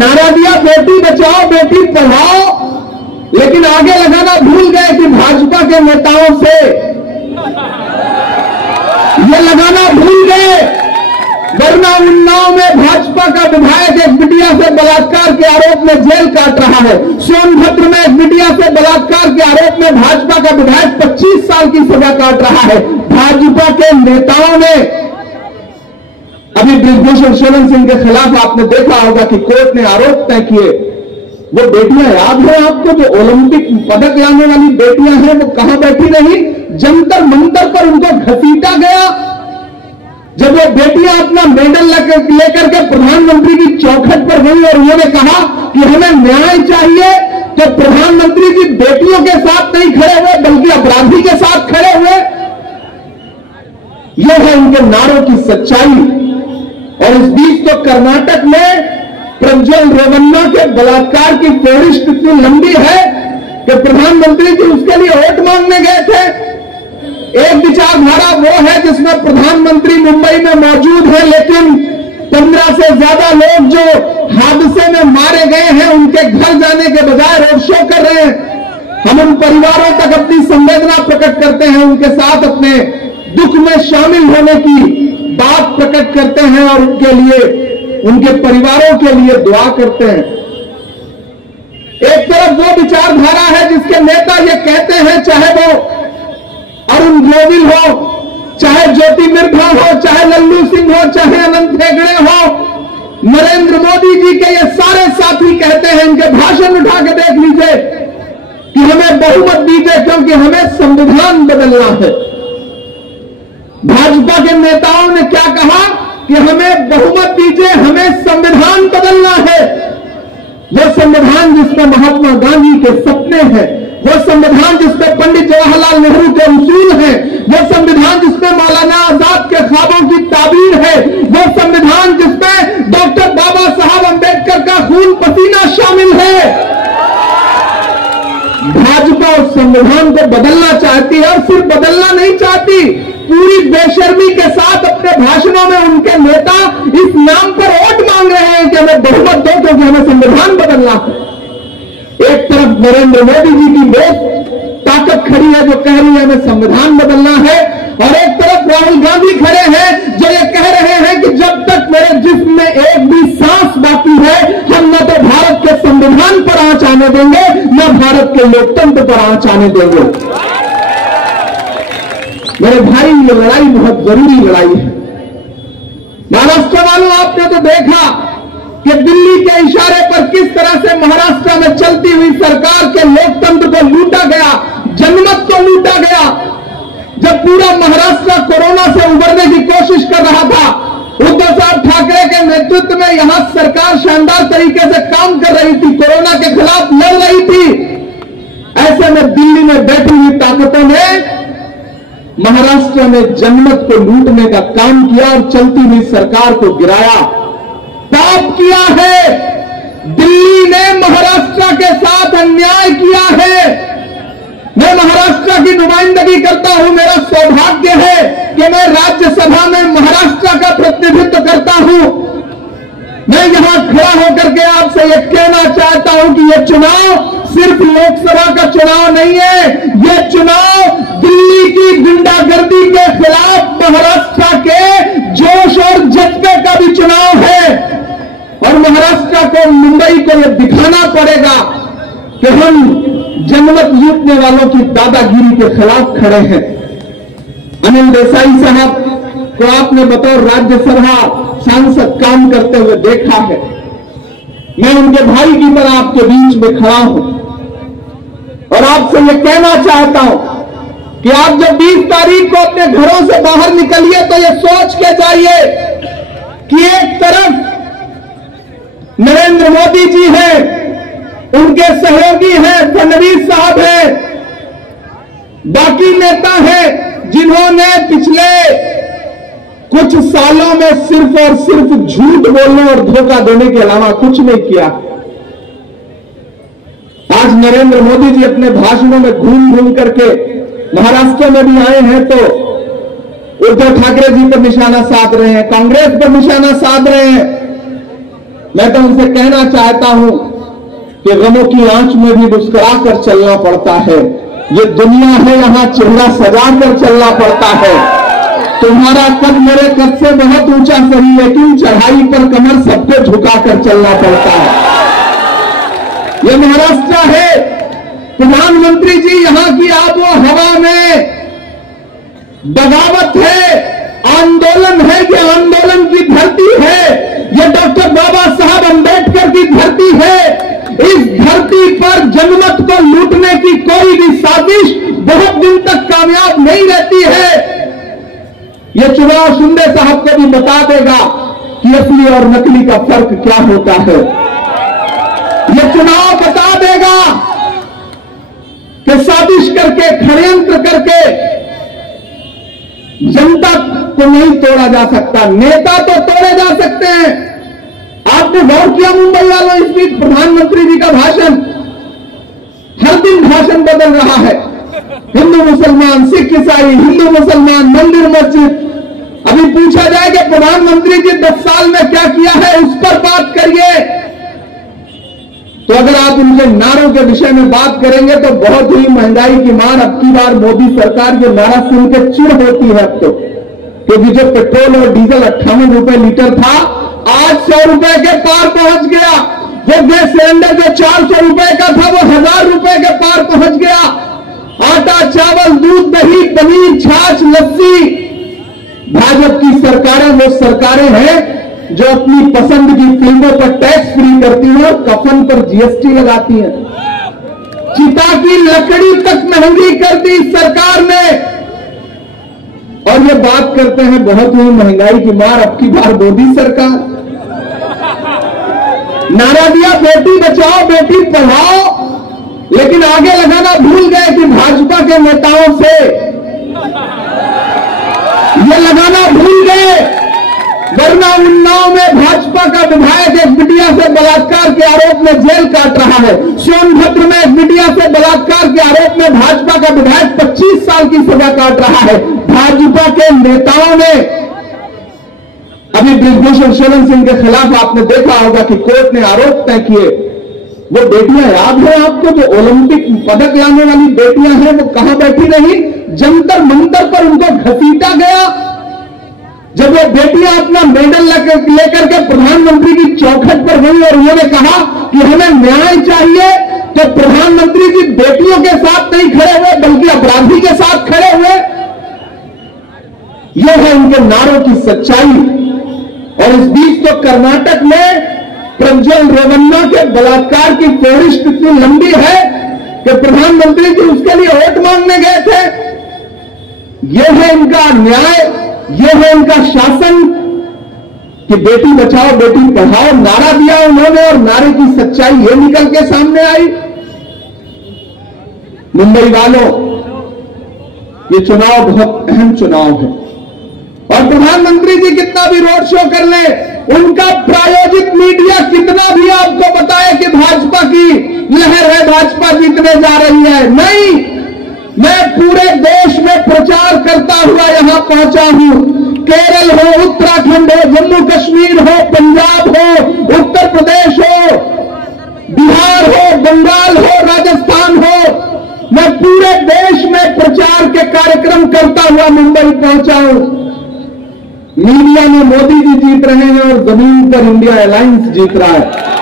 नारा दिया बेटी बचाओ बेटी पढ़ाओ, लेकिन आगे लगाना भूल गए कि भाजपा के नेताओं से ये लगाना भूल गए, वरना उन्नाव में भाजपा का विधायक एक बिटिया से बलात्कार के आरोप में जेल काट रहा है। सोनभद्र में एक बिटिया से बलात्कार के आरोप में भाजपा का विधायक 25 साल की सजा काट रहा है। भाजपा के नेताओं ने अभी बृजभूषण शरण सिंह के खिलाफ आपने देखा होगा कि कोर्ट ने आरोप तय किए। वो बेटियां याद है आपको, जो ओलंपिक पदक लाने वाली बेटियां हैं, वो कहां बैठी रही? जंतर मंतर पर उनको घसीटा गया। जब वो बेटियां अपना मेडल लेकर के प्रधानमंत्री की चौखट पर गई और उन्होंने कहा कि हमें न्याय चाहिए, तो प्रधानमंत्री जी बेटियों के साथ नहीं खड़े हुए बल्कि अपराधी के साथ खड़े हुए। यह है इनके नारों की सच्चाई। और इस बीच तो कर्नाटक में प्रज्वल रेवन्ना के बलात्कार की फेरिस्त इतनी लंबी है कि प्रधानमंत्री जी उसके लिए वोट मांगने गए थे। एक विचारधारा वो है जिसमें प्रधानमंत्री मुंबई में मौजूद है, लेकिन 15 से ज्यादा लोग जो हादसे में मारे गए हैं उनके घर जाने के बजाय रोड शो कर रहे हैं। हम उन परिवारों तक अपनी संवेदना प्रकट करते हैं, उनके साथ अपने दुख में शामिल होने की बात प्रकट करते हैं और उनके लिए, उनके परिवारों के लिए दुआ करते हैं। एक तरफ वो विचारधारा है जिसके नेता ये कहते हैं, चाहे वो अरुण गोविल हो, चाहे ज्योति मिर्धा हो, चाहे लल्लू सिंह हो, चाहे अनंत हेगड़े हो, नरेंद्र मोदी जी के ये सारे साथी कहते हैं, इनके भाषण उठा के देख लीजिए कि हमें बहुमत दीजिए क्योंकि हमें संविधान बदलना है। भाजपा के नेताओं ने क्या कहा कि हमें बहुमत दीजिए, हमें संविधान बदलना है। वो संविधान जिसमें महात्मा गांधी के सपने हैं, वो संविधान जिसमें पंडित जवाहरलाल नेहरू के उसूल हैं, वो संविधान जिसमें मौलाना आजाद के ख्वाबों की ताबीर है, वो संविधान जिसमें डॉक्टर बाबा साहब अंबेडकर का खून पसीना शामिल है। भाजपा उस संविधान को बदलना चाहती है और सिर्फ बदलना नहीं चाहती, पूरी बेशर्मी के साथ अपने भाषणों में उनके नेता इस नाम पर वोट मांग रहे हैं कि हमें बहुमत दो क्योंकि हमें संविधान बदलना है। एक तरफ नरेंद्र मोदी जी की वो ताकत खड़ी है जो कह रही है हमें संविधान बदलना है, और एक तरफ राहुल गांधी खड़े हैं जो ये कह रहे हैं कि जब तक मेरे जिस्म में एक भी सांस बाकी है, हम न तो भारत के संविधान पर आंच आने देंगे, न भारत के लोकतंत्र पर आंच आने देंगे। मेरे भाई, ये लड़ाई बहुत जरूरी लड़ाई है। महाराष्ट्र वालों, आपने तो देखा कि दिल्ली के इशारे पर किस तरह से महाराष्ट्र में चलती हुई सरकार के लोकतंत्र को लूटा गया, जनमत को लूटा गया। जब पूरा महाराष्ट्र कोरोना से उबरने की कोशिश कर रहा था, उद्धव साहब ठाकरे के नेतृत्व में यहां सरकार शानदार तरीके से काम कर रही थी, कोरोना के खिलाफ लड़ रही थी। ऐसे में दिल्ली में बैठी हुई ताकतों ने महाराष्ट्र में जनमत को लूटने का काम किया और चलती हुई सरकार को गिराया। पाप किया है, दिल्ली ने महाराष्ट्र के साथ अन्याय किया है। मैं महाराष्ट्र की नुमाइंदगी करता हूं, मेरा सौभाग्य है कि मैं राज्यसभा में महाराष्ट्र का प्रतिनिधित्व करता हूं। मैं यहां खड़ा होकर के आपसे यह कहना चाहता हूं कि यह चुनाव सिर्फ लोकसभा का चुनाव नहीं है, यह चुनाव दिल्ली की गुंडागर्दी के खिलाफ महाराष्ट्र के जोश और जज्बे का भी चुनाव है। और महाराष्ट्र को, मुंबई को यह दिखाना पड़ेगा कि हम जनमत लूटने वालों की दादागिरी के खिलाफ खड़े हैं। अनिल देसाई साहब को आपने बतौर राज्यसभा सांसद काम करते हुए देखा है। मैं उनके भाई की तरह आपके बीच में खड़ा हूं और आपसे यह कहना चाहता हूं कि आप जब 20 तारीख को अपने घरों से बाहर निकलिए तो यह सोच के जाइए कि एक तरफ नरेंद्र मोदी जी हैं, उनके सहयोगी हैं फडणवीस साहब हैं, बाकी नेता हैं जिन्होंने पिछले कुछ सालों में सिर्फ और सिर्फ झूठ बोलने और धोखा देने के अलावा कुछ नहीं किया। आज नरेंद्र मोदी जी अपने भाषणों में घूम घूम करके महाराष्ट्र में भी आए हैं तो उद्धव ठाकरे जी पर निशाना साध रहे हैं, कांग्रेस पर निशाना साध रहे हैं। मैं तो उनसे कहना चाहता हूं कि गमों की आंच में भी मुस्कुरा कर चलना पड़ता है। ये दुनिया है, यहां चेहरा सजा कर चलना पड़ता है। तुम्हारा कद मेरे कद से बहुत ऊंचा सही, लेकिन चढ़ाई पर कमर सबको झुकाकर चलना पड़ता है। यह महाराष्ट्र है। प्रधानमंत्री जी, यहां की आबो हवा में बगावत है, आंदोलन है। ये आंदोलन की धरती है, ये डॉक्टर बाबा साहब अंबेडकर की धरती है। इस धरती पर जनमत को लूटने की कोई भी साजिश बहुत दिन तक कामयाब नहीं रहती है। यह चुनाव शिंदे साहब को भी बता देगा कि असली और नकली का फर्क क्या होता है। यह चुनाव बता देगा कि साजिश करके, षड्यंत्र करके जनता को नहीं तोड़ा जा सकता, नेता तो तोड़े जा सकते हैं। आपने गौर किया मुंबई वालों, इस बीच प्रधानमंत्री जी का भाषण, हर दिन भाषण बदल रहा है। हिंदू मुसलमान, सिख ईसाई, हिंदू मुसलमान, मंदिर मस्जिद। अभी पूछा जाए कि प्रधानमंत्री जी 10 साल में क्या किया है, उस पर बात करिए। तो अगर आप उनके नारों के विषय में बात करेंगे तो बहुत ही महंगाई की मार। अब की बार मोदी सरकार के नारा सुन के चिढ़ होती है अब तो, क्योंकि जो पेट्रोल और डीजल 58 रुपए लीटर था, आज 100 रुपए के पार पहुंच गया। जो गैस सिलेंडर जो 400 रुपए का था, वो 1000 रुपए के पार पहुंच गया। आटा, चावल, दूध, दही, पनीर, छाछ, लस्सी। भाजपा की सरकारें वो सरकारें हैं जो अपनी पसंद की फिल्मों पर टैक्स फ्री करती हैं और कफन पर जीएसटी लगाती हैं। चिता की लकड़ी तक महंगी कर दी सरकार ने। और ये बात करते हैं बहुत ही महंगाई की मार। अब की बार मोदी सरकार नारा दिया बेटी बचाओ बेटी पढ़ाओ, लेकिन आगे लगाना भूल गए कि भाजपा के नेताओं से ये लगाना भूल गए। वरना उन्नाव में भाजपा का विधायक एक बिटिया से बलात्कार के आरोप में जेल काट रहा है। सोनभद्र में एक बिटिया से बलात्कार के आरोप में भाजपा का विधायक 25 साल की सजा काट रहा है। भाजपा के नेताओं ने अभी बृजभूषण शरण सिंह के खिलाफ आपने देखा होगा कि कोर्ट ने आरोप तय किए। वो बेटियां याद है आपको, जो ओलंपिक पदक लाने वाली बेटियां हैं, वो कहां बैठी रही? जंतर मंतर पर उनको घसीटा गया। जब वो बेटियां अपना मेडल लेकर के प्रधानमंत्री की चौखट पर गई और उन्होंने कहा कि हमें न्याय चाहिए, तो प्रधानमंत्री जी बेटियों के साथ नहीं खड़े हुए बल्कि अपराधी के साथ खड़े हुए। यह है उनके नारों की सच्चाई। और इस बीच तो कर्नाटक में प्रज्वल रेवन्ना के बलात्कार की फहरिस्त इतनी लंबी है कि प्रधानमंत्री जी उसके लिए वोट मांगने गए थे। यह है इनका न्याय, यह है इनका शासन कि बेटी बचाओ बेटी पढ़ाओ नारा दिया उन्होंने, और नारे की सच्चाई ये निकल के सामने आई। मुंबई वालों, ये चुनाव बहुत अहम चुनाव है। और प्रधानमंत्री जी कितना भी रोड शो कर ले, उनका प्रायोजित मीडिया कितना भी आपको बताए कि भाजपा की लहर है, भाजपा जीतने जा रही है, नहीं। मैं पूरे देश में प्रचार करता हुआ यहां पहुंचा हूं। केरल हो, उत्तराखंड हो, जम्मू कश्मीर हो, पंजाब हो, उत्तर प्रदेश हो, बिहार हो, बंगाल हो, राजस्थान हो, मैं पूरे देश में प्रचार के कार्यक्रम करता हुआ मुंबई पहुंचा हूं। मीडिया में मोदी जी जीत रहे हैं और जमीन पर इंडिया अलायंस जीत रहा है।